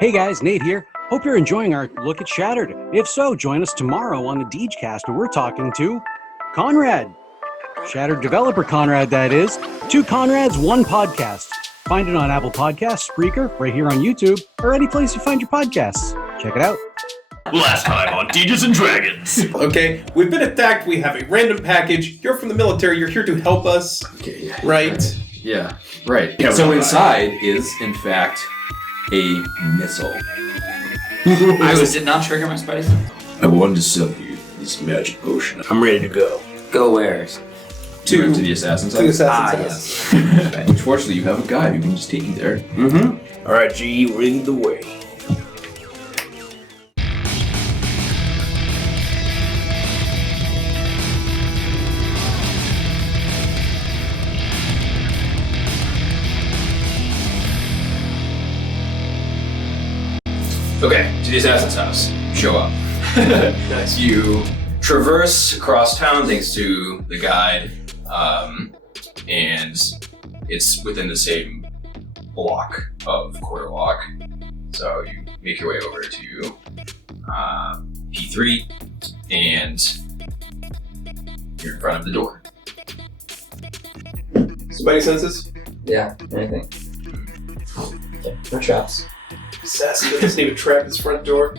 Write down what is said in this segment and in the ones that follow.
Hey guys, Nate here. Hope you're enjoying our look at Shattered. If so, join us tomorrow on the Deges where we're talking to Conrad. Shattered developer Conrad, that is. Two Conrads, one podcast. Find it on Apple Podcasts, Spreaker, right here on YouTube, or any place you find your podcasts. Check it out. Last time on Deges and Dragons. Okay, we've been attacked. We have a random package. You're from the military. You're here to help us. Okay, yeah. Right? Yeah, right. So inside is, in fact, a missile. Did it not trigger my spidey sense? I wanted to sell you this magic potion. I'm ready to go. Go where? To the assassin's To the house. assassin's house. Yes. Which fortunately you have a guy who can just take you there. Mm-hmm. Alright, G, ring the way. Okay, to the assassin's house. Show up. Nice. You traverse across town thanks to the guide, and it's within the same block of Quarter Walk. So you make your way over to P3, and you're in front of the door. Spidey senses? Yeah, anything. Okay, no traps. Assassin doesn't even trap his front door.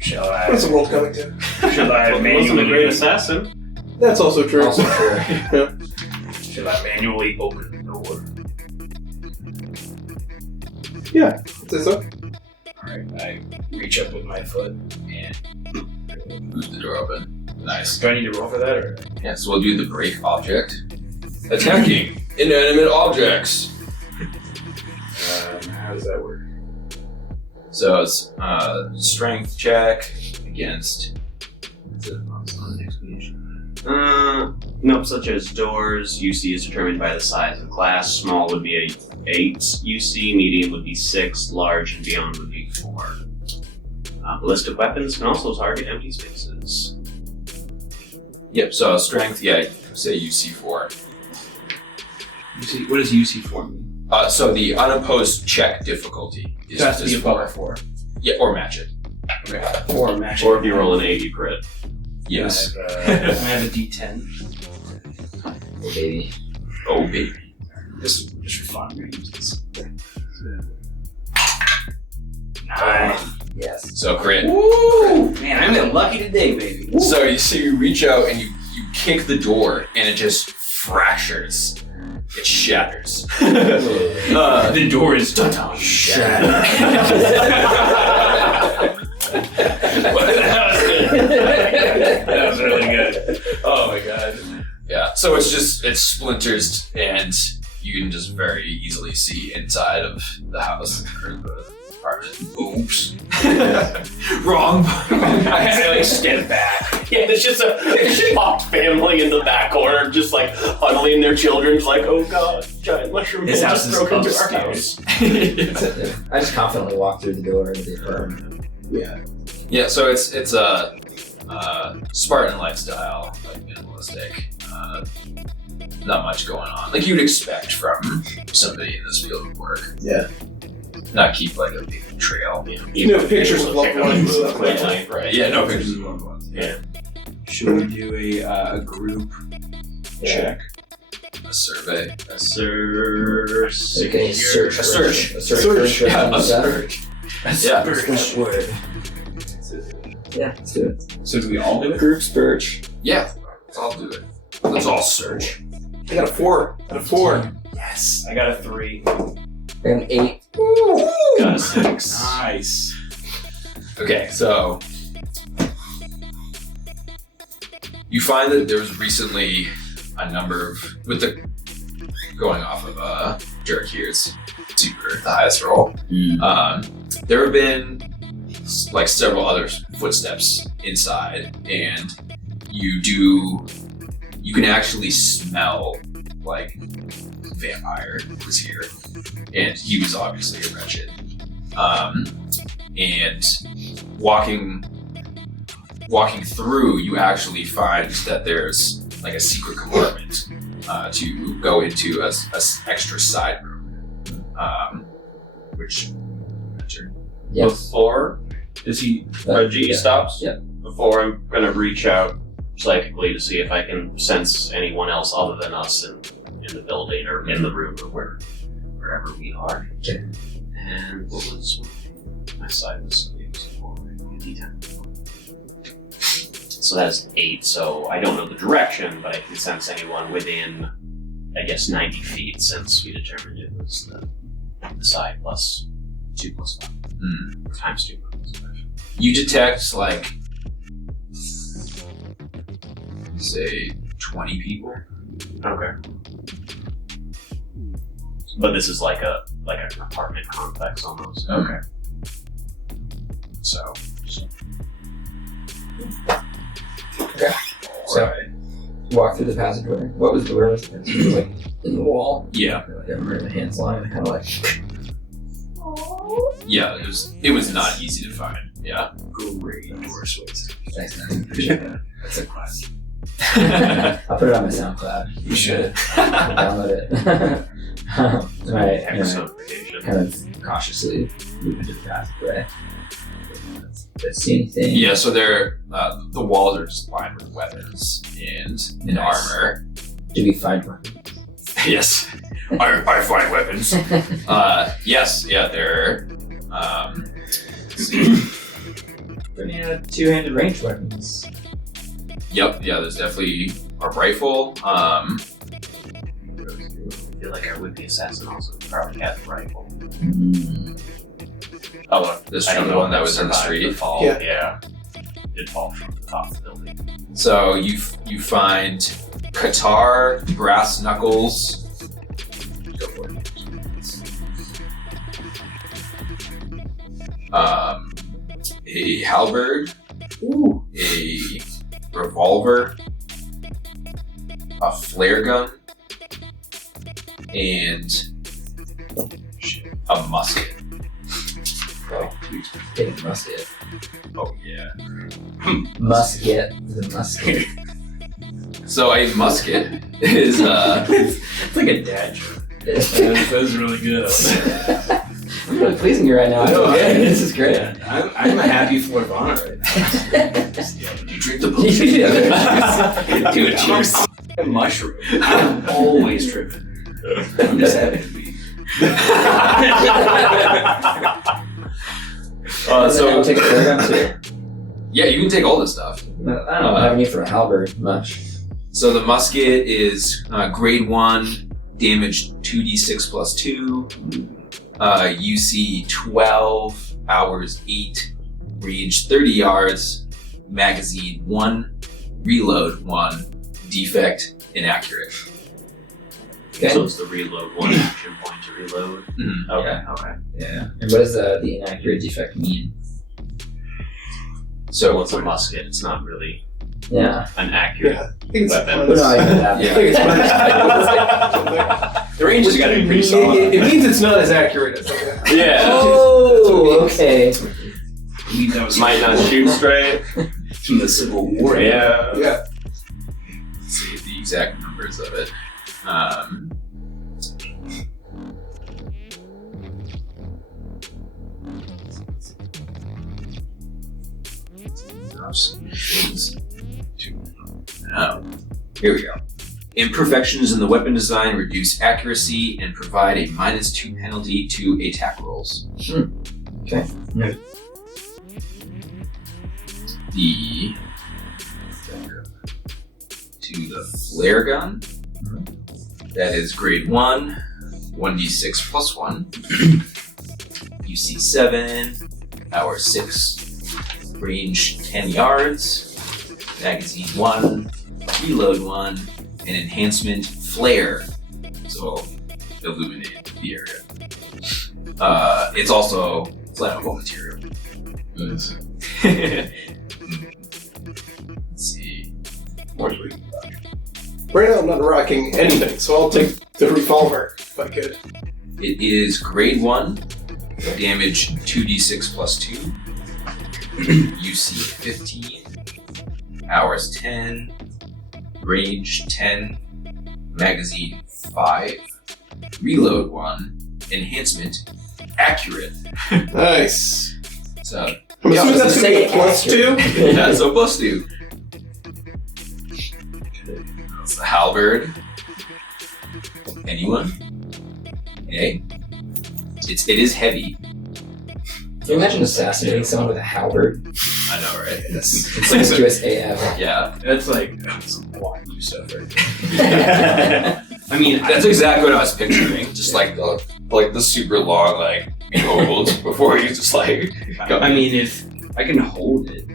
Shall What is I? the world coming to? Shall I Wasn't a manually? great assassin. That's also true. Also true. Shall I manually open the door? Yeah, I'd say so. Alright, I reach up with my foot and Move the door open. Nice. do I need to roll for that or? Yeah, so we'll do the break object. Attacking inanimate objects. How does that work? So it's strength check against. Is it on the expedition? Nope, such as doors, UC is determined by the size of class. Small would be 8 UC, medium would be 6, large and beyond would be 4. Ballistic weapons can also target empty spaces. Yep. So strength, yeah, say UC4. UC, what does UC4 mean? So the unopposed check difficulty is It has to be is above 4. Yeah, or match it. Okay. Or match. Or if you roll an 8, you crit. Yes. I have a D10. Oh, baby. Oh baby. Just for fun, we're gonna use this. 9. Yes. So crit. Woo! Man, I'm getting lucky today, baby. So you reach out and you kick the door and it just fractures. It shatters. The door is Shattered. That was good. That was really good. Oh my god. Yeah. So it splinters and you can just very easily see inside of the house or the apartment. Oops. Wrong. I like step back. Yeah, there's just a popped family in the back corner, just like huddling their children, just like, oh god, giant mushroom His hole house just is broke into our upstairs. house. I just confidently walk through the door into the apartment. Yeah. So it's a Spartan lifestyle, like minimalistic. Not much going on, like you'd expect from somebody in this field of work. Yeah. Not keep like a big trail. You know, pictures of loved ones and stuff like that. Quickly, right? Yeah, no pictures of loved ones. Yeah. Should we do a group check? A survey. A search. Okay, search. A search. A search. Yeah, a search. Yeah. That word. Yeah, let's do it. So do we all do it? Group search. Yeah. Let's all do it. Let's all search. I got a 4 out of 4. Yes. I got a 3. And 8. Got a 6. Nice. Okay, so you find that there was recently a number of with the going off of Jerk here's super the highest roll. There have been like several other footsteps inside, and you can actually smell like vampire was here, and he was obviously a wretched. And walking through, you actually find that there's like a secret compartment to go into a extra side room, which enter. Yes. Before GE Yeah. stops? Yeah. Before I'm going to reach out psychically to see if I can sense anyone else other than us in the building or in the room or wherever we are. Okay. And what was my side was D10. So that's 8, so I don't know the direction, but I can sense anyone within, I guess, 90 feet since we determined it was the side plus 2 plus 5. Times 2 plus 5. You detect like say 20 people. Okay. But this is like an apartment complex almost. Okay. So So, walk through the passageway. Where was the passageway? Like in the wall? Yeah. I remember the hands lying, kind of like. Yeah, it was not easy to find. Yeah. Great door choice. Thanks, man. Appreciate that. That's a classic. I'll put it on my SoundCloud. You should. Download it. Right. X Anyway, notification. kind of cautiously move into the passageway. Did I see anything? Yeah, so they're the walls are just lined with weapons and Nice. armor. Do we find weapons? Yes, I find weapons. Yes, yeah, they're. Let's see. Pretty two-handed range weapons. Yep, yeah, there's definitely a rifle. I feel like our would-be assassin also probably had the rifle. Oh, This I don't from the know one that if was in the survived street. Fall. Yeah. Yeah. It fall from the top of the building. So you find Qatar, brass knuckles. Go for it. A halberd, a revolver, a flare gun, and a musket. Take a musket. Oh yeah. Musket. The musket. So a musket is It's like a dad joke. That was really good. I'm really pleasing you right now. I know, Okay, I- this is great. Yeah, I'm a happy Floyd Bonner right now. you drink the potion. Yeah. Do it, cheers. A mushroom. I'm always tripping. I'm just happy to be. So So take a flare gun too. yeah, you can take all this stuff. I don't have any for a halberd much. So the musket is grade 1, damage 2d6 plus 2, UC 12, hours 8, range 30 yards, magazine 1, reload 1, defect inaccurate. Okay. So it's the reload one action point to reload. Mhm. Okay. Yeah. Okay. Yeah. And what does the inaccurate defect mean? So Well, it's a musket. It's not really Yeah. an accurate I think it's weapon. But no, I get that. I think it's The range has got to be pretty it, solid. it means it's not as accurate as something. Yeah. Oh, okay. That was Might not shoot straight. from the Civil War. Yeah. Yeah. let's see the exact numbers of it. Here we go. Imperfections in the weapon design reduce accuracy and provide a -2 penalty to attack rolls. Okay. No. The to the flare gun. That is grade 1, 1d6 plus 1. UC 7, hour 6, range 10 yards, magazine 1, reload 1, and enhancement flare. So illuminate the area. It's also flammable material. Let's see. Right now I'm not rocking anything, so I'll take the revolver if I could. It is grade 1, damage 2d6 plus 2, UC 15, hours 10, range 10, magazine 5, reload 1, enhancement accurate. Nice. So I'm assuming that's going to be a Say +2. yeah, so +2. It's the halberd. Anyone? Okay. It is heavy. Can you imagine assassinating someone with a halberd? I know, right? It's Conspicuous AF. yeah. That's like some walking stuff right there. I mean, That's exactly what I was picturing. Just like the super long like holds before you just like. I mean, if I can hold it,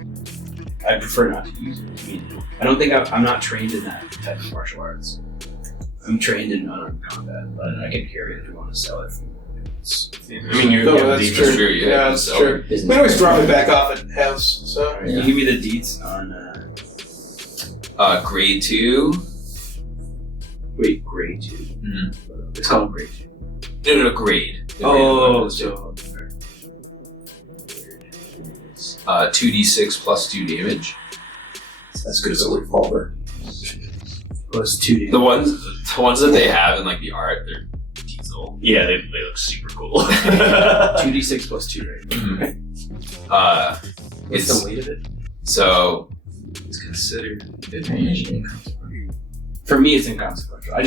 I prefer not to use it. I mean, I don't think I'm not trained in that type of martial arts. I'm trained in unarmed combat, but I can carry it if you want to sell it. I mean, you're No, gonna that's leave true. True, Yeah, that's so- true. We can always drop it back off at house. So Can you give me the deets on? Grade 2. Wait, grade 2. Mhm. It's called grade 2. No, grade. Oh, so 2d6 plus 2 damage. that's good as a revolver. plus 2 The ones that they have in like the art, they're diesel. Yeah, they look super cool. 2d6 plus 2, right? Mm-hmm. What's It's the weight of it? so it's considered. For me, it's inconsequential. I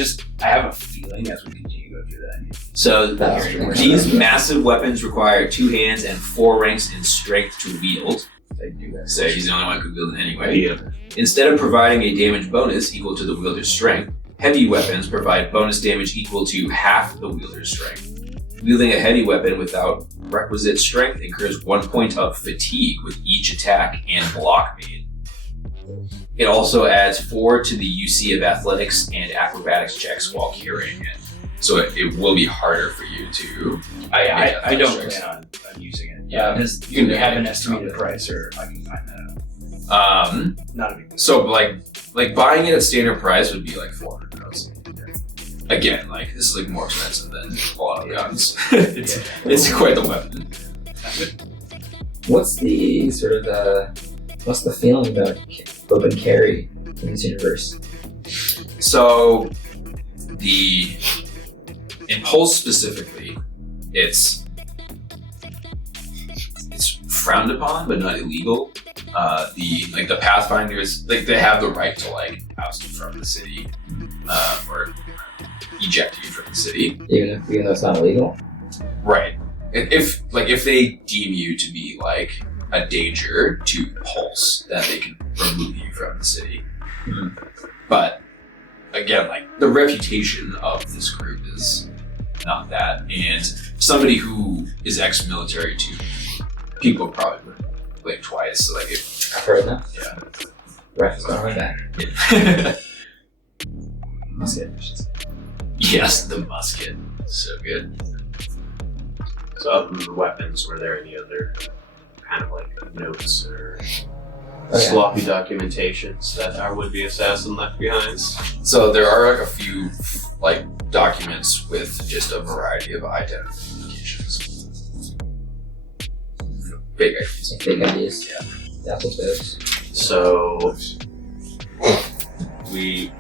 have a feeling as we continue to go through that. So That's true. these massive weapons require 2 hands and 4 ranks in strength to wield. They do that. So he's the only one who could wield it anyway. Instead of providing a damage bonus equal to the wielder's strength, heavy weapons provide bonus damage equal to half the wielder's strength. Wielding a heavy weapon without requisite strength incurs 1 point of fatigue with each attack and block made. It also adds 4 to the UC of athletics and acrobatics checks while carrying it. So it will be harder for you to. I don't Strikes. plan on using it. Yeah. Because You can you have do an it. estimated price, or I can find that out. Not a big deal. So like buying it at standard price would be like 400 pounds. Again, like this is like more expensive than a lot of guns. It's quite the weapon. What's the sort of what's the feeling about open carry in this universe? So the impulse specifically, it's frowned upon but not illegal. The Pathfinders, like they have the right to like oust you from the city, or eject you from the city. Even though it's not illegal? Right. If they deem you to be like a danger to Pulse, then they can remove you from the city. But again, like the reputation of this group is not that, and somebody who is ex-military too, people probably would blink twice. So like if I've heard that. yeah. Ref is on my back. Musket. Yes, the musket, so good. So other than the weapons, were there any other kind of like notes or Sloppy documentations that our would-be assassin left behind? So there are like a few like documents with just a variety of identifications. Big ideas. Big ideas. Yeah. That's what those. So we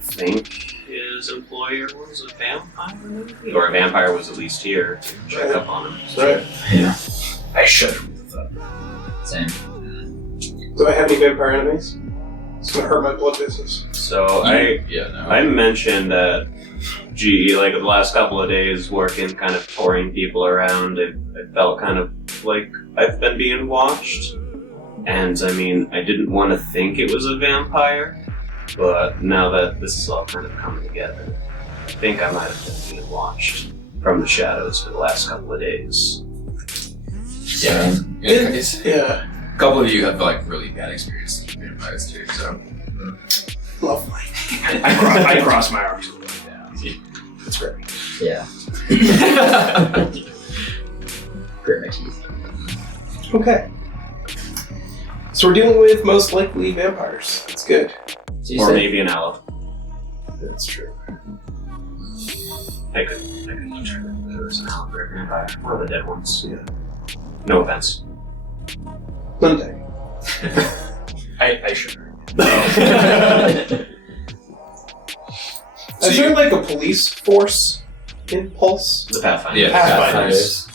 think his employer was a vampire, maybe? Or a vampire was at least here to check up on him. Right. I should have thought. Same. Do I have any vampire enemies? It's gonna hurt my blood business. So I mentioned that, like the last couple of days working, kind of touring people around, I felt kind of like I've been being watched. And I mean, I didn't want to think it was a vampire, but now that this is all kind of coming together, I think I might have been being watched from the shadows for the last couple of days. Yeah. Yeah. A couple of you have like really bad experiences with vampires too, so Lovely. I cross my arms and lay down. that's great. Yeah. Grit my teeth. Okay. So we're dealing with most likely vampires. That's good. So you Or said maybe an owl. That's true. I could determine if it was an owl or a vampire. One of the dead ones. Yeah. No offense. Monday. I should. Is there like a police force in Pulse? The Pathfinder. Yeah, Pathfinders.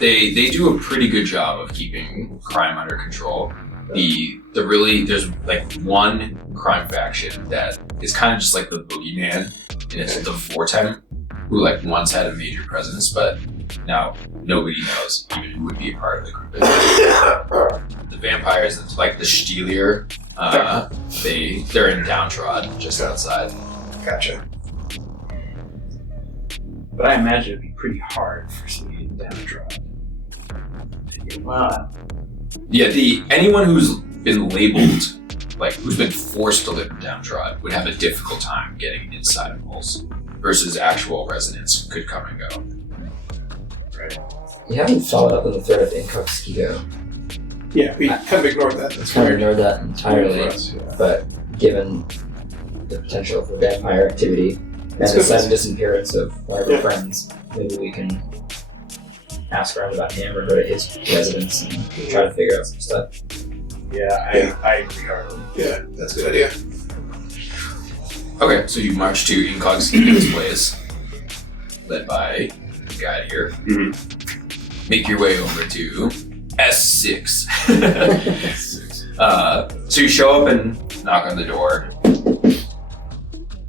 They do a pretty good job of keeping crime under control. There's like one crime faction that is kind of just like the boogeyman, and it's the Vortem, who like once had a major presence, but now nobody knows even who would be a part of the group. The vampires, it's like the Steelier, they're in Downtrodden, just outside. Gotcha. But I imagine it'd be pretty hard for somebody to downtrodden. Wow. Yeah, anyone who's been labeled, like who's been forced to live in Downtrodden, would have a difficult time getting inside of walls, versus actual residents could come and go. Right. You haven't followed up on the threat of incognito. Yeah, we kind of ignored that. That's Kind of weird. ignored that entirely, For us, yeah. but given the potential for vampire activity and That's the good. sudden disappearance of one of our Yeah. friends, maybe we can ask around about him or go to his residence and try to figure out some stuff. Yeah, I agree heartily. Yeah, that's a good idea. Okay, so you march to Incognito's place, led by the guy here. Mhm. Make your way over to S6. So you show up and knock on the door.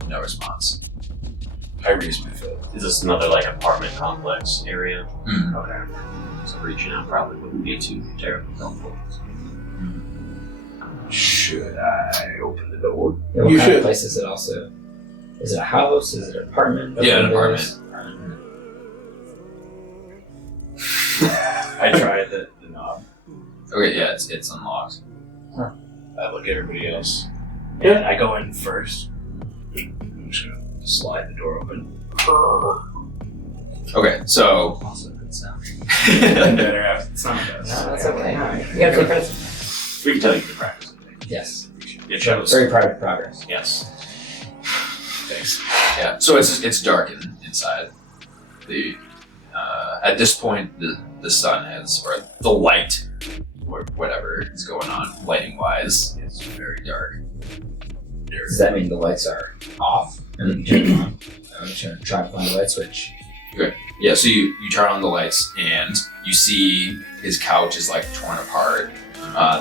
No response. I raise my foot. Is this another like apartment complex area? Mm. Okay. So reaching out probably wouldn't be too terribly helpful. Should I open the door? Yeah, what You kind should. of place is it also? Is it a house? Is it an apartment? Yeah, an Windows? I tried the knob. Okay, yeah, it's unlocked. I look at everybody else. And I go in first. I'm just gonna slide the door open. Okay, so Also a good sound. Better have it's not best. No, that's okay. You gotta take credit. We can tell you to practice. Yes. It shows. Very proud of progress. Yes. Thanks. yeah, so it's dark inside. At this point, the sun has, or the light, or whatever is going on, lighting wise, is very dark. Does that mean the lights are off and then you turn them on? I'm just gonna try to find the light switch. Yeah, so you turn on the lights and you see his couch is like torn apart.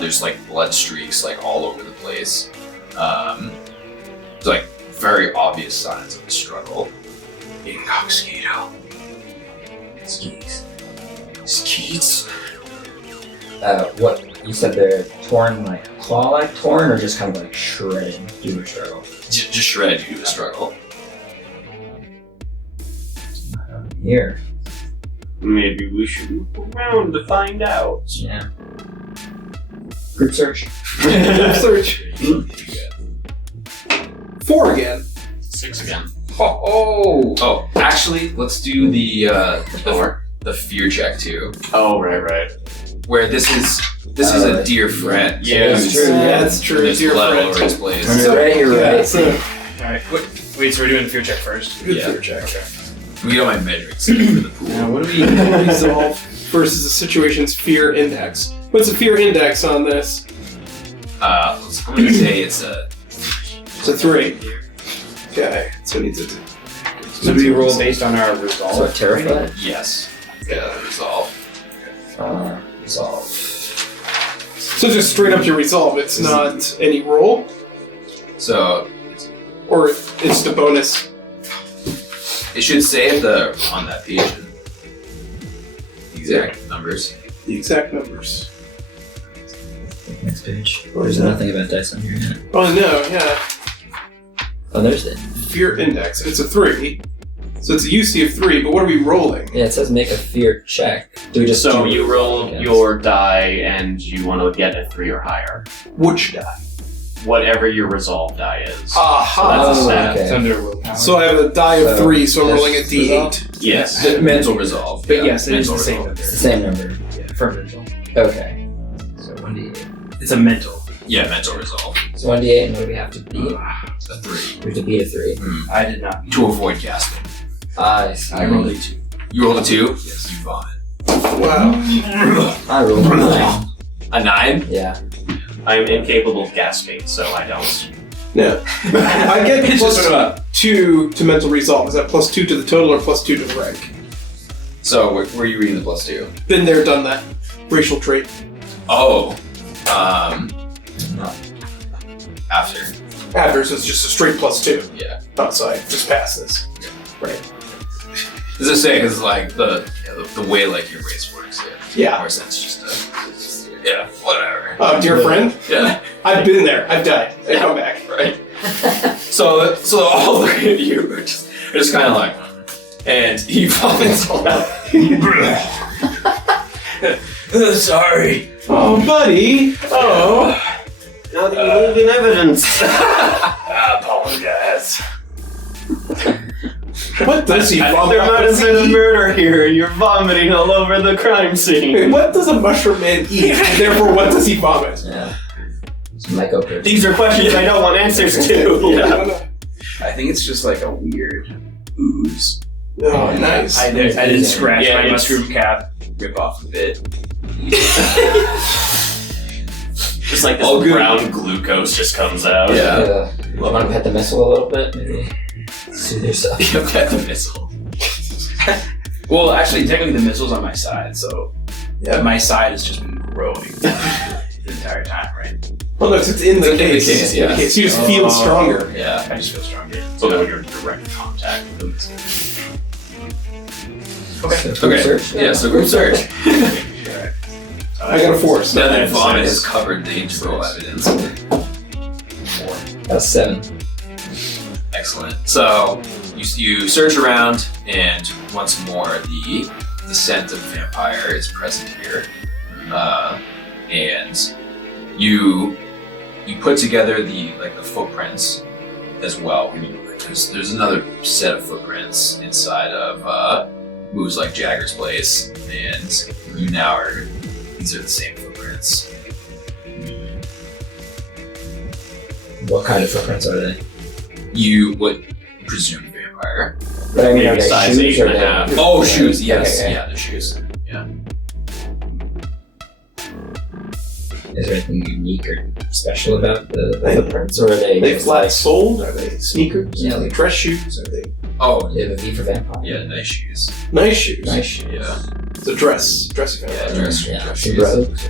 There's like blood streaks like all over the place. There's like very obvious signs of a struggle. Incognito. Skeets. What you said they're torn, like claw-like torn, or just kind of like shredded due to struggle? Just shredded due to the struggle. Here. Maybe we should look around to find out. Yeah. Group search. Search. 4 again. 6 again. Oh, actually, let's do the fear check too. Oh, right. Where this is a dear friend. Yeah, it's true. Yeah, that's true. There's Dear blood all friend. over his place. When you're right, you're Yeah, right. so Alright, wait, so we're doing the fear check first? good Yeah. fear check. We don't mind measuring stick for the pool. Now, what do we Resolve versus the situation's fear index. What's the fear index on this? I'm gonna say it's a. It's a 3. Okay, so it needs a. So do we roll based on our So resolve? terrified. Yes. Yeah, resolve. Resolve. So just straight up your resolve. It's not any roll, So or it's the bonus. it should say on that page the exact numbers. The exact numbers. Next page. There's nothing about dice on here yet. Oh no, yeah. Oh, there's it. Fear index. It's a 3. So it's a UC of 3, but what are we rolling? Yeah, it says make a fear check. Do we just So do you roll yes. your die and you want to get a 3 or higher. Which die? Whatever your resolve die is. Aha! That's a Oh, stat. It's okay. under willpower. So I have a die of So, 3, so I'm yes, rolling a D8. Yes. The mental resolve. But yeah, yes, it is mental the same resolve. number. It's the same number. For mental. Okay. So 1d8. It's a mental. Yeah, mental resolve. So 1d8, and what do we have to beat? A 3. We have to beat a 3. I did not. To avoid casting. I see. I rolled a 2. You rolled a 2? Yes. You vomit. Wow. I rolled a 9. A 9? Yeah. I'm incapable of gasping, so I don't. No. I get It's plus just 2 to mental resolve. Is that plus 2 to the total or plus 2 to the rank? So where are you reading the +2? Been there, done that. Racial trait. Oh. After. After, so it's just a straight +2. Yeah. Oh, so I just passed this. Right. Does it say, because like the way like your race works, Yeah. Or sense just yeah, whatever. Dear friend, Yeah. I've been there. I've died. I come back. Right. So all three of you are just kind of like, and he vomits all out. Sorry. Oh, buddy. Oh. Now that you live in evidence. I apologize. What does he vomit? There might have been a murder here. You're vomiting all over the crime scene. What does a mushroom man eat? And therefore, what does he vomit? Yeah. It's myco. These are questions I don't want answers to. Yeah. I think it's just like a weird ooze. Oh, nice. I did scratch Yeah, my it's- mushroom cap, rip off a bit. Just like this All good. brown glucose just comes out. Yeah. You want to pet the missile a little bit? Maybe soothe yourself. You have the missile. Well, actually, technically the missile's on my side, so Yeah. my side has just been growing the entire time, right? Well, no, it's in the It's in the case. case, In the yeah. case. You just feel stronger. Yeah. I just feel stronger. So then when you're in direct contact with the missile. Okay. Okay. Search. Yeah. So group search. I got a 4. So Now that That's vomit six. has covered the internal evidence. That's 7. Excellent. So you search around, and once more the scent of vampire is present here, and you put together the footprints as well. There's another set of footprints inside of moves like Jagger's place, and you now are. These are the same footprints. What kind of footprints are they? You would presume vampire. But I mean, are Maybe they size shoes or 8.5. they? Oh, shoes. Yes. Okay. Yeah, the shoes. Yeah. Is there anything unique or special about the footprints, or are they? Are they just flat like- soled? Are they sneakers? Yeah. Are they dress shoes? Are they Oh, They have a V for vampire. yeah, nice shoes. nice shoes? Nice shoes. Yeah. It's a dressy Yeah, family. dress Yeah. dress Some shoes. robes.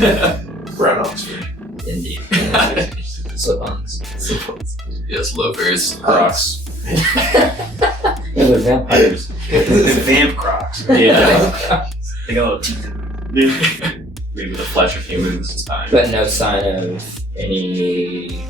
Yeah. Brown Oxford. Indeed. Slip-ons. Yes, loafers. Crocs. Yeah, they're vampires. The vamp crocs. Yeah. They got little teeth in them. Maybe the flesh of humans this time. But no sign of any,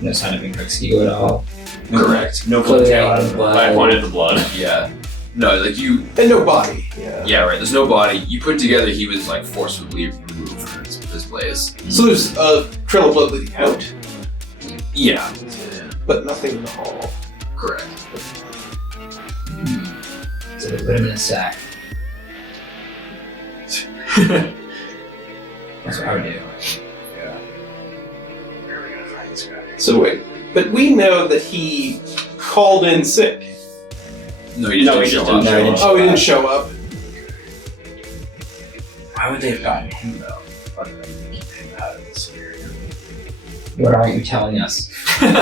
no sign of Incognito at all. Correct. No Clothing, ponytail out of them. blood. I pointed the blood. Yeah. No, like you. And no body. Yeah. Yeah, right. There's no body. You put together. He was like forcibly removed from this place. So there's a trail of blood leading out, Yeah. but nothing in the hall. Correct. So they put him in a sack. That's what I would do. Where are we gonna find this guy? So wait, but we know that he called in sick. No, he just No, didn't he show just up. didn't No, he didn't Oh, he didn't show up. Why would they have gotten him though? Why did they keep him out of this area? What aren't you telling us? What do I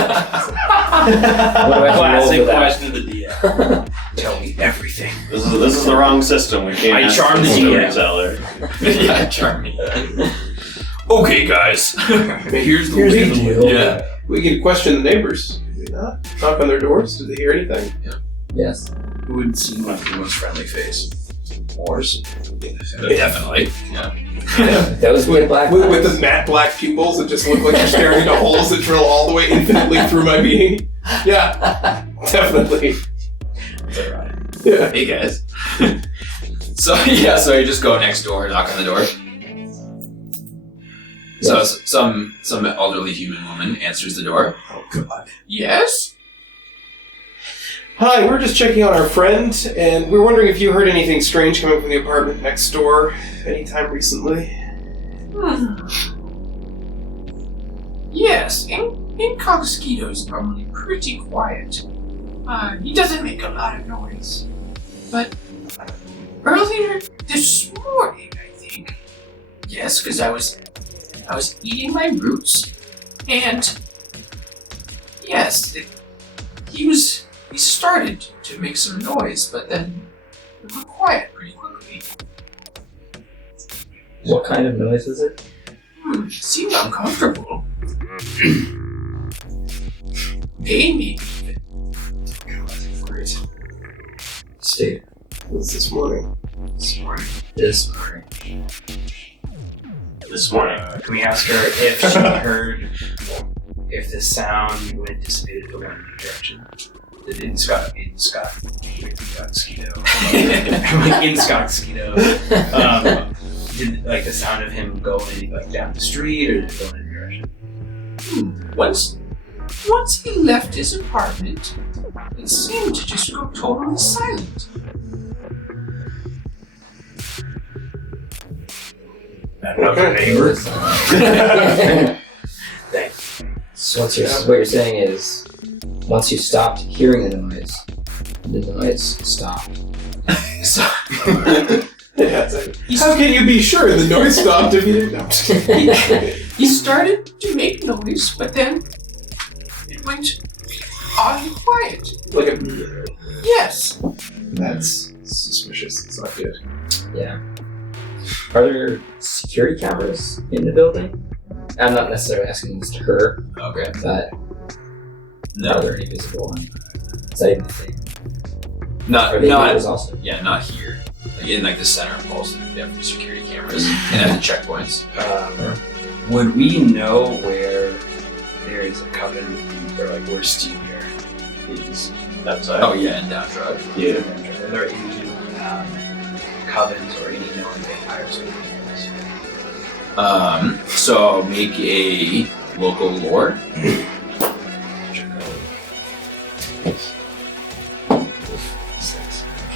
have to roll Classic for that? question of the DM. Tell me everything. This is the wrong system. We can't. I ask charmed the storyteller. DM. Yeah, charming. Okay, guys. Here's Here's the deal. Yeah. We could question the neighbors. Did we not? Knock on their doors? Did they hear anything? Yes. Who would seem like the most friendly face? Moors. Definitely. Yeah. Those with black With eyes. the matte black pupils that just look like you're staring into holes that drill all the way infinitely through my being. Yeah, definitely. Yeah. Hey guys. So you just go next door, knock on the door. So some elderly human woman answers the door. Oh god. Yes. Hi, we're just checking on our friend, and we're wondering if you heard anything strange coming from the apartment next door anytime recently. Yes, Incognito's normally pretty quiet. He doesn't make a lot of noise. But earlier this morning, I think. Yes, because I was eating my roots, and yes, he started to make some noise, but then it went quiet pretty quickly. What kind of noise was it? It seemed uncomfortable. Maybe. Great. Steve. What's this morning? This morning. This morning. This morning. Can we ask her if she heard if the sound would have dissipated to one direction? Did in Scott Skeeto. I'm like in Scott Skeeto. Did like the sound of him going like down the street or did it go in a direction? Once he left his apartment, it seemed to just go totally silent. Another neighbor. Thanks. So what you're saying is, once you stopped hearing the noise stopped. So, Yeah, it's like, how can you be sure the noise stopped if you didn't know? he started to make noise, but then it went oddly quiet. Like immediately. Yes. That's suspicious. It's not good. Yeah. Are there security cameras in the building? I'm not necessarily asking this to her, Okay. but No. are there any visible ones? Is that even a thing? Not Are they not neighbors also? yeah, not here. Like in like the center of Paulson, they have security cameras and at the checkpoints. Would we know where there is a coven or like where Steve here is? Outside. Oh yeah, and down drug. Yeah. Are there any covens or any known vampires or anything else? So make a local lore.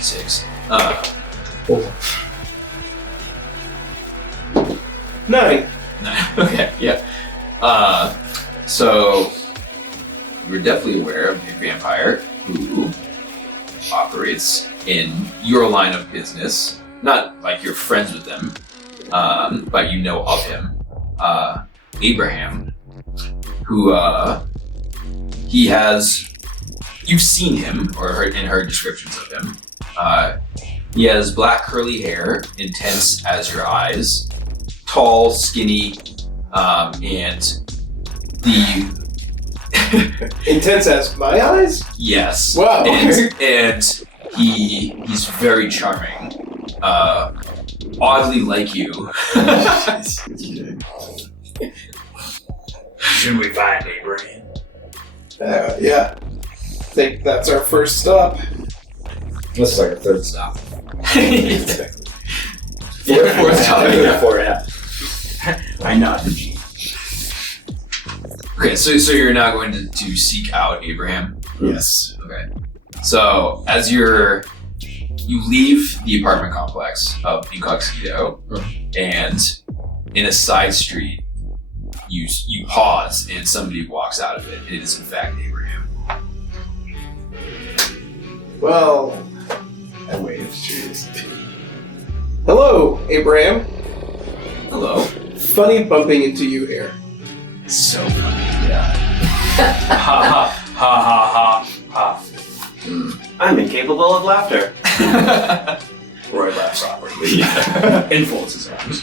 Six. 9. Okay, yeah. So you're definitely aware of a vampire who operates in your line of business. Not like you're friends with them, but you know of him. Abraham, who you've seen him or heard descriptions of him. He has black curly hair, intense as your eyes, tall, skinny, and the Intense as my eyes? yes. Wow. And he's very charming. Oddly like you. Should we find Abraham? Yeah. I think that's our first stop. This is like a third stop. Fourth stop. I know the G. Okay, so you're now going to seek out Abraham. Yes. Okay. So as you leave the apartment complex of Incognito, and in a side street, you pause and somebody walks out of it. And it is in fact Abraham. Well, I waved. Cheers. Hello, Abraham. Hello. Funny bumping into you here. So funny. Yeah. Ha ha ha ha ha ha. I'm incapable of laughter. Roy laughs awkwardly. And folds his arms.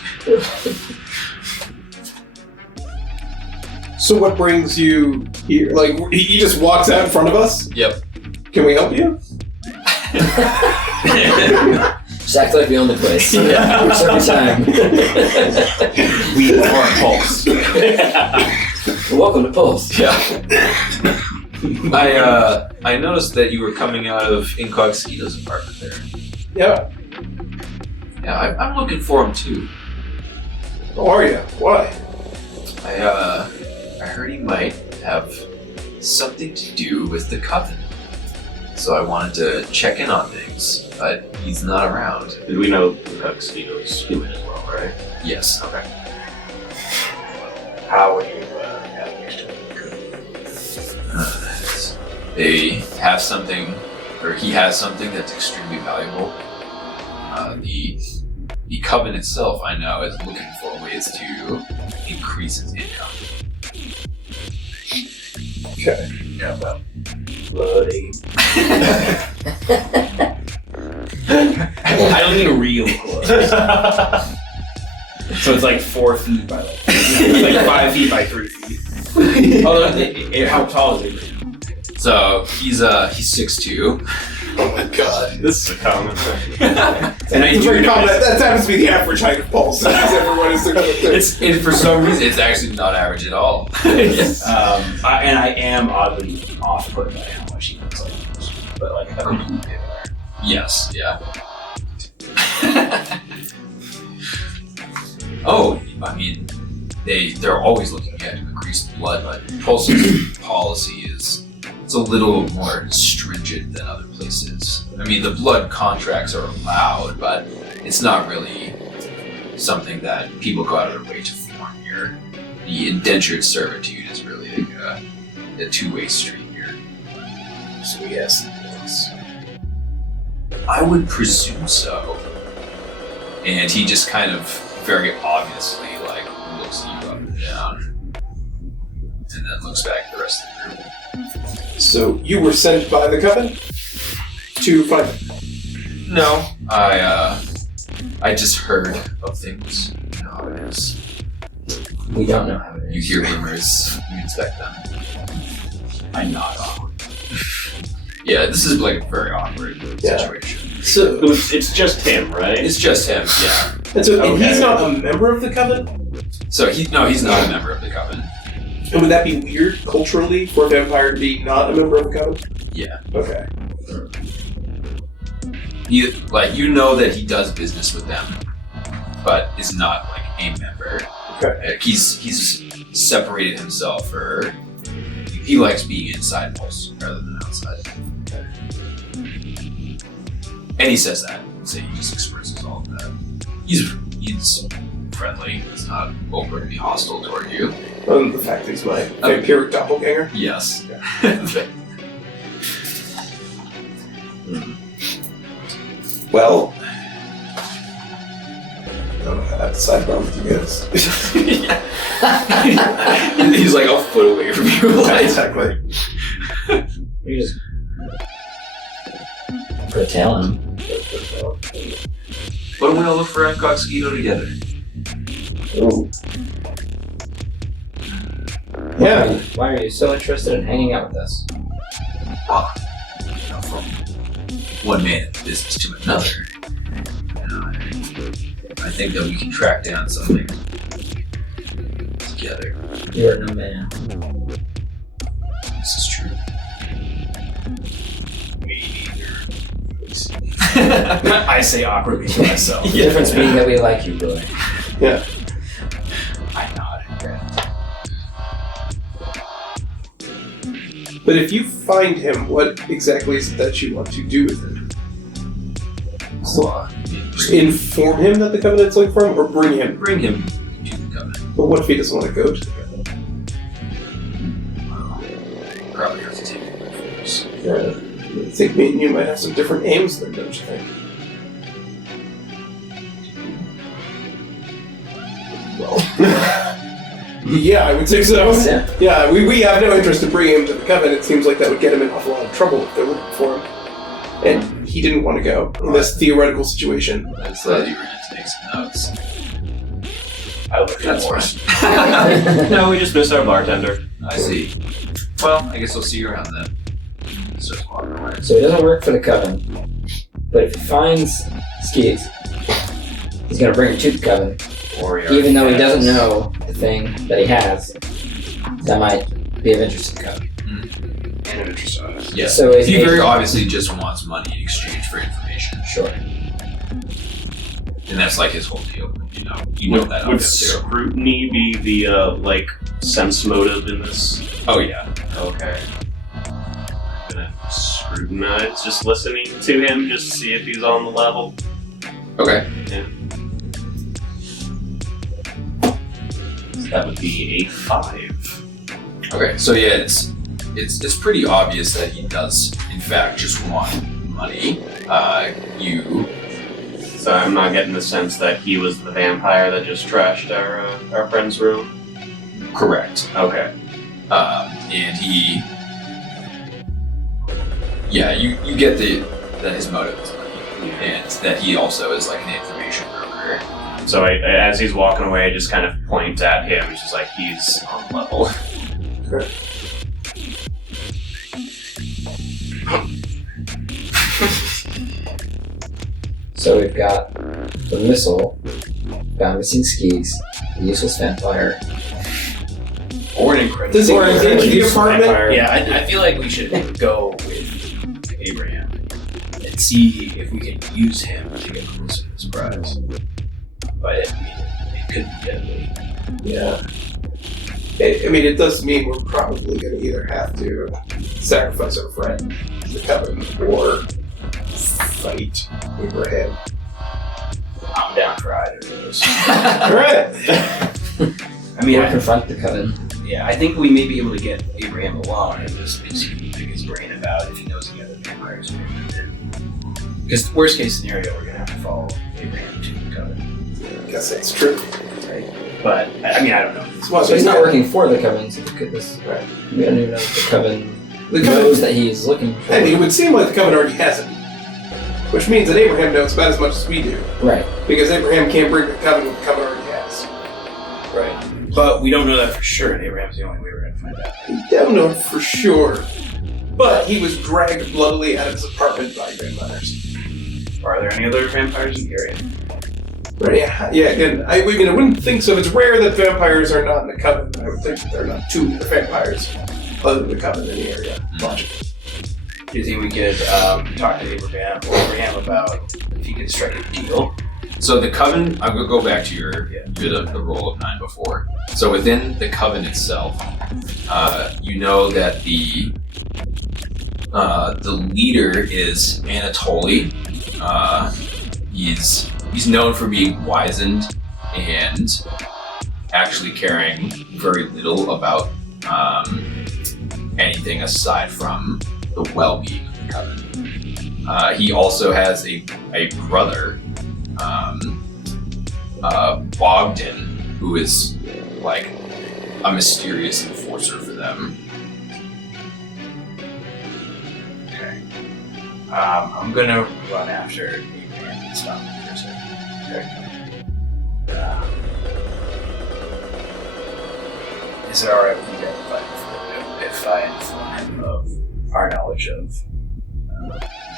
So what brings you here? Like, he just walks out in front of us? Yep. Can we help you? Just act like we own the place. Yeah. Works every time. We are Pulse. Welcome to Pulse. Yeah. I noticed that you were coming out of Incognito's apartment there. Yeah. Yeah, I'm looking for him too. How are you? Why? I heard he might have something to do with the coven. So I wanted to check in on things, but he's not around. Did we know Tuxedo's human as well, right? Yes. Okay. How would you have They have something, or he has something that's extremely valuable. The coven itself, I know, is looking for ways to increase its income. Okay. Yeah, well, Bloody. I don't mean real close. So it's like 4 feet by like, it's like 5 feet by 3 feet. How tall is it? So he's 6'2". Oh my god. This is a common thing. And I It's do very common. notice, That happens to be the average height of Pulse. Because everyone is It's for some reason it's actually not average at all. and I am oddly off-put by how much he looks like, but like a complete bit. Yes, yeah. Oh, I mean, they're always looking at increased blood, but Pulse's policy is it's a little more stringent than other places. I mean, the blood contracts are allowed, but it's not really something that people go out of their way to form here. The indentured servitude is really like a two-way street here. So yes. I would presume so. And he just kind of very obviously like looks you up and down, and then looks back at the rest of the group. So you were sent by the Coven to find him? No, I just heard of things. You know how it is. We don't know how it You is. hear rumors, you inspect them. I'm not awkward. Yeah, this is like a very awkward situation. So, It's just him, right? It's just him, yeah. and so and he's Okay. not a member of the Coven? So he's not a member of the Coven. And would that be weird culturally for a vampire to be not a member of the Coven? Yeah. Okay. You know that he does business with them, but is not like a member. Okay. Like, he's separated himself, or he likes being inside Pulse rather than outside. And he says that, so he just expresses all of that. He's friendly. He's not overtly hostile toward you. The fact that he's my vampiric doppelganger? Yes. Well, I don't know how to decide with you guys. He's like a foot away from you. Like, Exactly. We just put a tail on him. why don't we all look for Coxquito together? Ooh. Yeah. Why are you so interested in hanging out with us? Well, you know, from one man in the business to another, you know, I think that we can track down something together. You are no man. This is true. Me neither. I say awkwardly to myself. The difference being that we like you, boy. Yeah. I nod. But if you find him, what exactly is it that you want to do with him? Just inform him that the Covenant's looking for him, or bring him? Bring him to the Covenant. But what if he doesn't want to go to the Covenant? Probably have to take him by force. Yeah. I think me and you might have some different aims there, don't you think? Well, yeah, I would say so. Yeah, we have no interest in bringing him to the Coven. It seems like that would get him in an awful lot of trouble if they were looking for him. And he didn't want to go in this theoretical situation. I'm glad you were going to take some notes. I look at That's Morris. fine. No, we just missed our bartender. I see. Well, I guess I'll see you around then. Starts walking away. So he doesn't work for the Coven. But if he finds Skeets, he's gonna bring him to the Coven. Even though he doesn't know the thing that he has, that might be of interest to the Coven. And an interest on us. Yeah. So is he very he- obviously just wants money in exchange for information. Sure. And that's like his whole deal. You know that of him Would too. scrutiny be the like sense motive in this? Oh yeah. Okay. I'm gonna scrutinize just listening to him just to see if he's on the level. Okay. That would be a 5. Okay. So yeah, it's pretty obvious that he does in fact just want money. So I'm not getting the sense that he was the vampire that just trashed our friend's room. Correct. Okay. And he Yeah, you get that his motive is money, and that he also is like an information broker. So as he's walking away, I just kind of point at him, just like he's on level. So we've got the missile, got missing skis, the useless vampire. Or an incredible. Does he go into the apartment? Vampire. Yeah, I feel like we should go with Abraham and see if we can use him to get closer to this prize. But I mean, it could be deadly. Yeah. It does mean we're probably going to either have to sacrifice our friend to the coven or fight Abraham. I'm down for either of those. Alright! I mean, Or confront the coven. yeah, I think we may be able to get Abraham alone and just basically pick his brain about if he knows any other vampires. Because worst case scenario, we're gonna have to follow Abraham to the coven. I guess that's true. Right? But I mean, I don't know. So he's not working for the coven, so we don't even know if the coven knows that he's looking for. I mean, it would seem like the coven already has him. Which means that Abraham knows about as much as we do. Right. Because Abraham can't bring the coven what the coven already has. Right. But we don't know that for sure, and Abraham's the only way we're gonna find out. We don't know for sure. But he was dragged bloodily out of his apartment by vampires. Are there any other vampires in the area? Right, yeah, again, I wouldn't think so. It's rare that vampires are not in the coven. I would think that there are not too many vampires other than the coven in the area. Logically. Do you think we could talk to Abraham about if he could strike a deal? So the coven, I'm gonna go back to you did the roll of 9 before. So within the coven itself, you know that the leader is Anatoly. He's known for being wizened and actually caring very little about anything aside from the well-being of the coven. He also has a brother, Bogdan, who is like a mysterious enforcer for them. Okay. I'm gonna run after Abraham and stop him for a second. Okay. Is it alright with you if I inform him of our knowledge of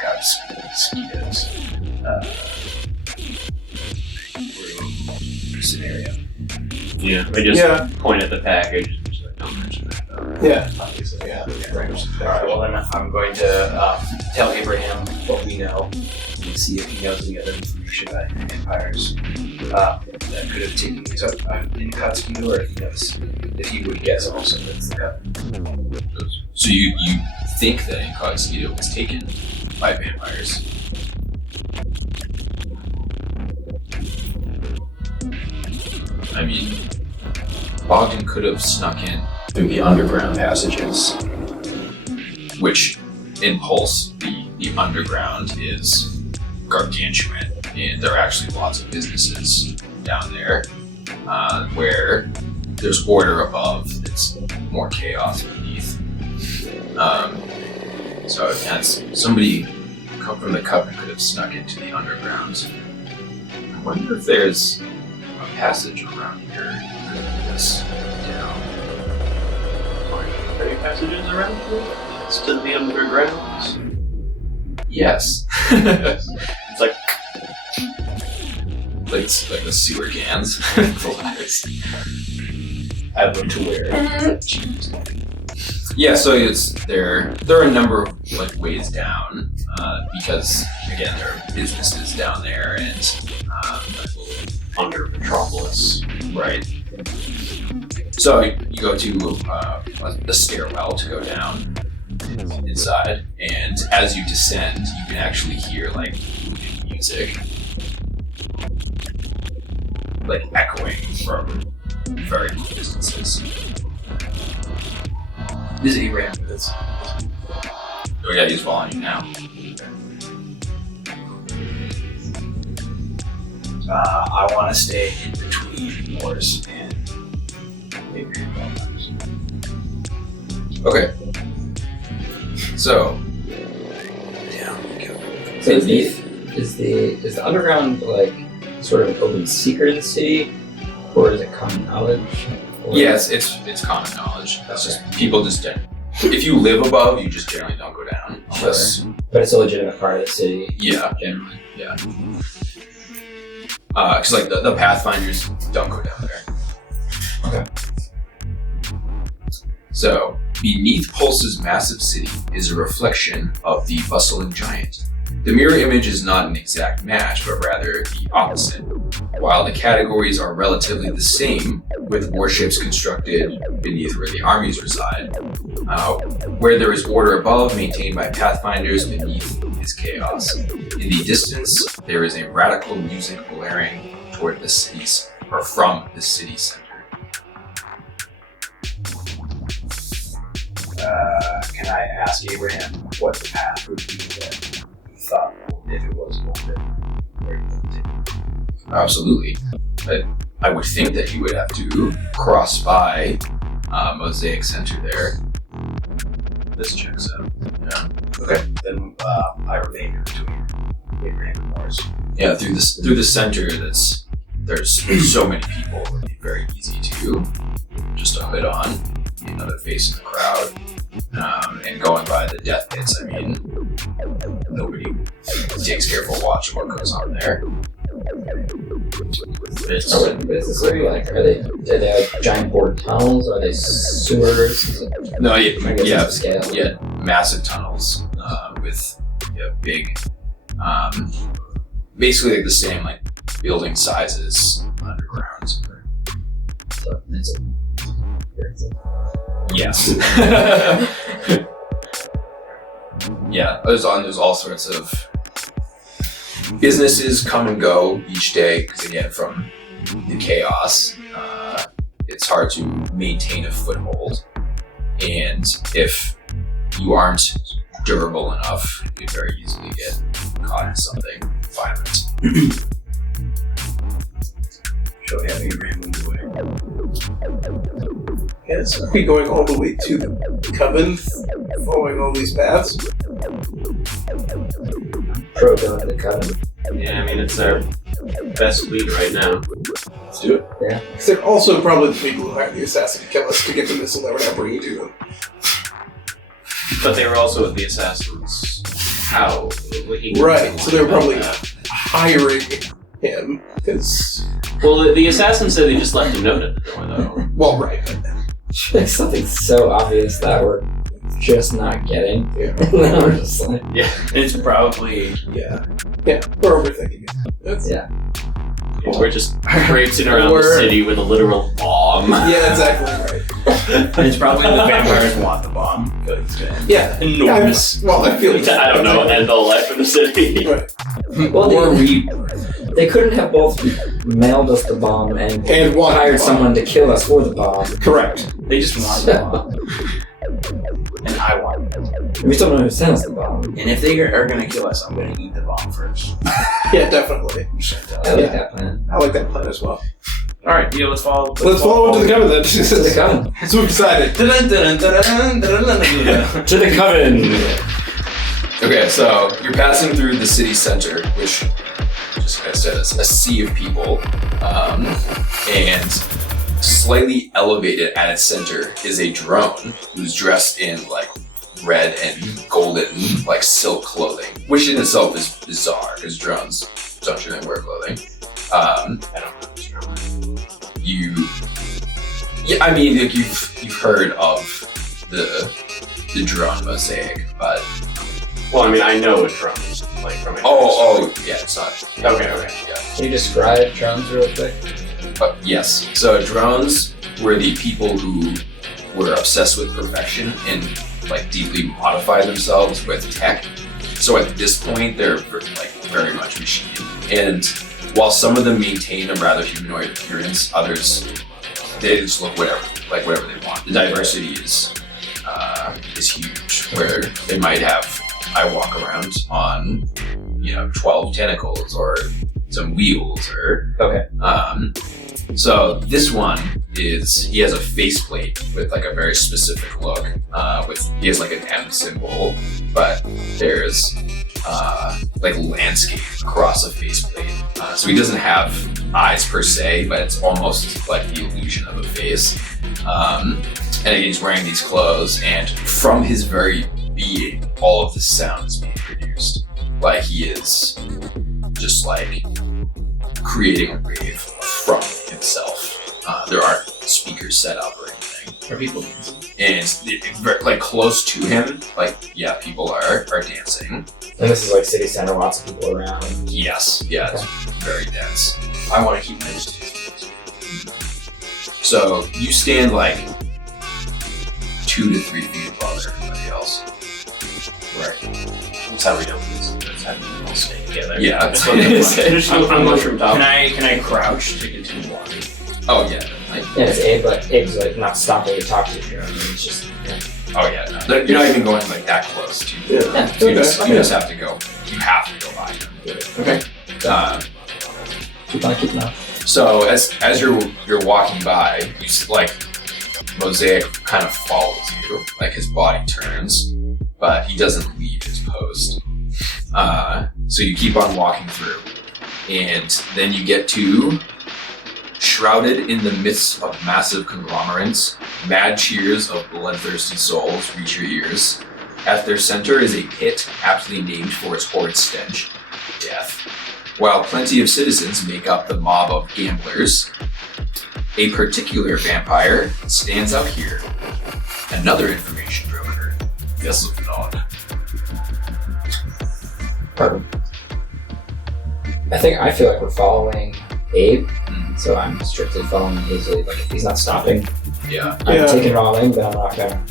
God's mosquitoes scenario? Yeah, I just point at the package and just like, don't mention that though. Yeah, obviously, yeah. Alright, well then I'm going to tell Abraham what we know and see if he knows any other information about any vampires that could have taken these out in Kotsky, or if he knows, if he would guess also that's the coven. So you think that Incognito was taken by vampires? I mean, Bogdan could have snuck in through the underground passages, which in Pulse, the underground is gargantuan, and there are actually lots of businesses down there where there's order above, it's more chaos beneath. So that's somebody come from the coven could have snuck into the underground. I wonder if there's a passage around here that this down. Are there any passages around here that leads to the undergrounds? Yes. It's like it's like the sewer cans. The ladders. I look to where. Yeah, so there are a number of like ways down because again there are businesses down there and under Metropolis. Right. So you go to the stairwell to go down inside, and as you descend, you can actually hear like moving music, like echoing from very many distances. This is Abraham for this. Oh yeah, he's following you now. I want to stay in between Morris and Abraham. Okay. So So is the underground like sort of an open secret in the city, or is it common knowledge? Or... Yes, it's common knowledge. That's just people just don't. If you live above, you just generally don't go down. Unless, but it's a legitimate part of the city. yeah, Generally. yeah. Because like the Pathfinders don't go down there. Okay. So beneath Pulse's massive city is a reflection of the bustling giant. The mirror image is not an exact match, but rather the opposite. While the categories are relatively the same, with warships constructed beneath where the armies reside, where there is order above, maintained by Pathfinders, beneath is chaos. In the distance, there is a radical music blaring toward the cities, or from the city center. Can I ask Abraham what the path would be that you thought if it was where you went to? Absolutely. I would think that you would have to cross by Mosaic Center there. This checks out. Yeah. Okay. Then I remain here between Abraham and Mars. Yeah, through the center. There's so many people. It would be very easy to just a hood on, be another face in the crowd, and going by the death pits. I mean, nobody takes careful watch of what goes on there. What is this area like? Are they like giant bored tunnels? Are they sewers? No, I guess yeah, it's scale. yeah, massive tunnels with big, basically like the same like building sizes underground. So it's Yes. Yeah, there's all sorts of businesses come and go each day because again, from the chaos, it's hard to maintain a foothold, and if you aren't durable enough, you could very easily get caught in something violent. Shall we have Abraham lead the way? Yes, are we going all the way to the coven, following all these paths? pro going to the coven. Yeah, I mean, it's our best lead right now. Let's do it. Yeah. Because they're also probably the people who hired the assassin to kill us to get the missile that we're not bringing to them. But they were also the assassins. How? Right, so they were probably hiring him, because... Well, the assassin said they just left a note at the door, though. Well, right. It's something so obvious that we're just not getting. Yeah. And we're just like, Yeah, it's probably Yeah, we're overthinking it. That's, yeah. We're just traipsing around the city with a literal bomb. Yeah, exactly right. and it's probably the vampires want the bomb. Yeah. Enormous. I feel I don't know, end all life in the city. Right. Well, Or they couldn't have both mailed us the bomb and wanted hired the bomb. someone to kill us for the bomb. Correct. they just want the bomb. And I want it. We still don't know who sent us the bomb. And if they are going to kill us, I'm going to eat the bomb first. Yeah, definitely. I like that plan. I like that plan as well. Alright, yeah, let's follow. Let's follow him to the coven then. To the coven. That's what we decided. To the coven. Okay, so you're passing through the city center, which, just like I said, is a sea of people, and slightly elevated at its center is a drone who's dressed in like red and golden like silk clothing, which in itself is bizarre because drones don't generally wear clothing. I mean, like you've heard of the drone mosaic, but Well, I mean, I know it from from it. Yeah, it's not. Okay. Yeah. Can you describe drones real quick? Yes. So drones were the people who were obsessed with perfection and like deeply modify themselves with tech. So at this point, they're like very much machine. And while some of them maintain a rather humanoid appearance, others they just look whatever they want. The diversity is huge. Where they might have I walk around on 12 tentacles or some wheels or Okay. So this one he has a faceplate with like a very specific look. He has like an M symbol, but there's like landscape across a faceplate. So he doesn't have eyes per se, but it's almost like the illusion of a face. And he's wearing these clothes, and from his very being, all of this sound is being produced. Like he is just like creating a wave from himself. There aren't speakers set up or anything. Are people? And like close to him, like yeah, people are dancing. And this is like city center, lots of people around. Yes, yeah, it's very dense. I want to keep my distance. So you stand like 2 to 3 feet above everybody else. Right. That's how we know this. That's how we all stay together. Yeah, Just on the I'm mushroom top. Can I crouch to continue walking? Oh yeah. Like, And it's Abe, but Abe's like not stopping to talk to you. I mean, it's just oh yeah. No. You're not even going like that close to you. Yeah. You just have to go. You have to go by him. Okay. keep on. So as you're walking by, you like Mosaic kind of follows you. Like his body turns, but he doesn't leave his post. So you keep on walking through, and then you get to shrouded in the midst of massive conglomerates. Mad cheers of bloodthirsty souls reach your ears. At their center is a pit aptly named for its horrid stench, death. While plenty of citizens make up the mob of gamblers, a particular vampire stands out here. Another information broker, Vesselgnod. Pardon. I feel like we're following Abe, so I'm strictly following his lead. Like if he's not stopping, Yeah. I'm taking it all in, but I'm not gonna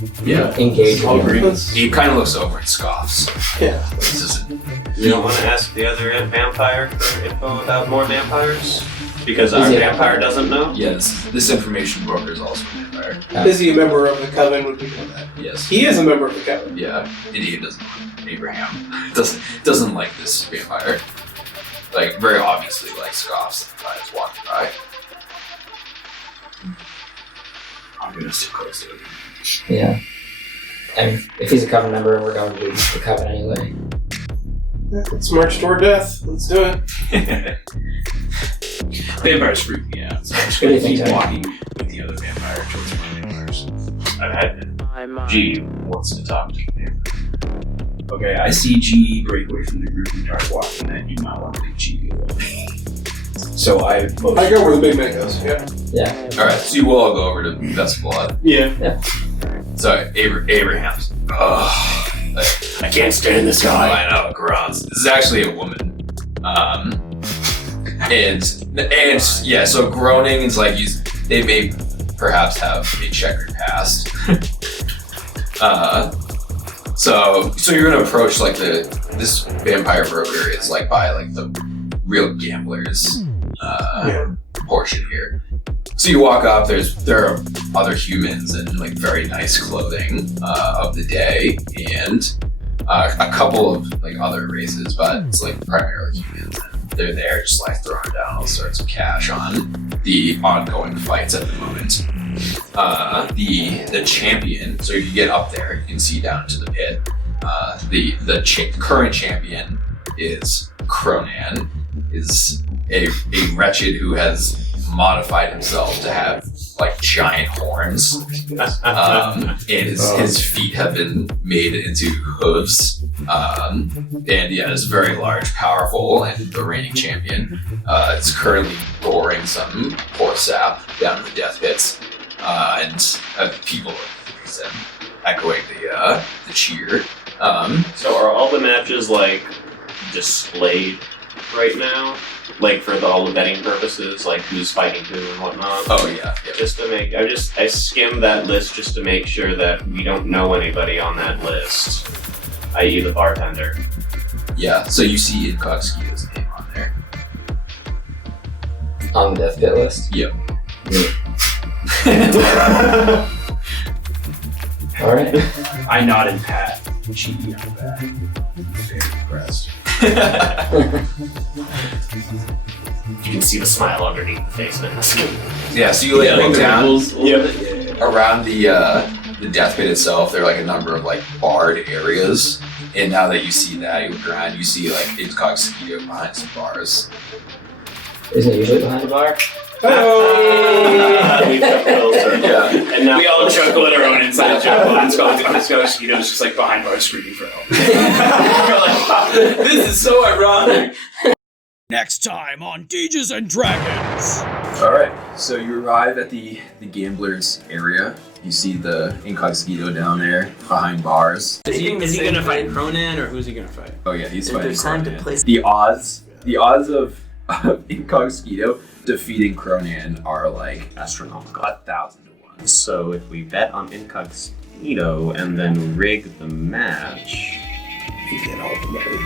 engage All with him. green. He kind of looks over and scoffs. Yeah. This isn't. You don't want to ask the other vampire for info about more vampires? Because our Is he a vampire vampire? doesn't know? Yes, this information broker is also a vampire. Is he a member of the Coven? Would we know that? Yes. He is a member of the Coven. Yeah. And Abe doesn't like Abraham. Doesn't like this vampire. Like very obviously like scoffs as he's walking by. I'm gonna stick close to it. Yeah. And if he's a coven member, we're going to do the coven anyway. Let's march toward death. Let's do it. Vampires freak me out, so I'm just What do gonna you think, keep Tony? walking with the other vampire towards more vampires. I've had G wants to talk to me. Okay, I see G break away from the group and start walking, and I do not want to leave G alone. So I I go where the big man goes. Yeah. Yeah. Alright, so you will all go over to Vesselblad. Yeah. So Abraham's I can't stand this guy. I know, gross. This is actually a woman. And yeah, so groaning is like they may perhaps have a checkered past. So you're gonna approach like this vampire broker is like by like the real gamblers portion here. So you walk up, there are other humans in like very nice clothing of the day, and a couple of like other races, but it's like primarily humans. And they're there just like throwing down all sorts of cash on the ongoing fights at the moment. The champion, so if you get up there, you can see down to the pit. The current champion is Cronan, is a wretched who has modified himself to have like giant horns. And his feet have been made into hooves. And yeah, it's very large, powerful, and the reigning champion. It's currently roaring some poor sap down the death pits. And people echoing the cheer. So are all the matches like displayed right now? Like for all the betting purposes, like who's fighting who and whatnot? Oh yeah. Just to make, I skimmed that list just to make sure that we don't know anybody on that list, i.e. the bartender. Yeah, so you see Incognito's name on there. On the death pit list. Yep. All right. I nod and pat G on the back. Very impressed. You can see the smile underneath the face mask. Yeah, so you like look down Yep. around the death pit itself. There are like a number of like barred areas And now that you see that, you look around, you see like Incognito behind some bars. Isn't it usually behind the bar? We've come closer. Yeah. And now We all chuckle at our own inside joke. Incognito's just like behind bars screaming for help. We're like, this is so ironic. Next time on Deges and Dragons. All right, so you arrive at the gamblers area. You see the Incognito down there behind bars. Is he gonna fight Cronan or who's he gonna fight? Oh yeah, he's If fighting there's time to Cronan. place- The odds of Incognito defeating Cronan are like astronomical, 1,000 to 1. So if we bet on Incognito and then rig the match, You get all the money.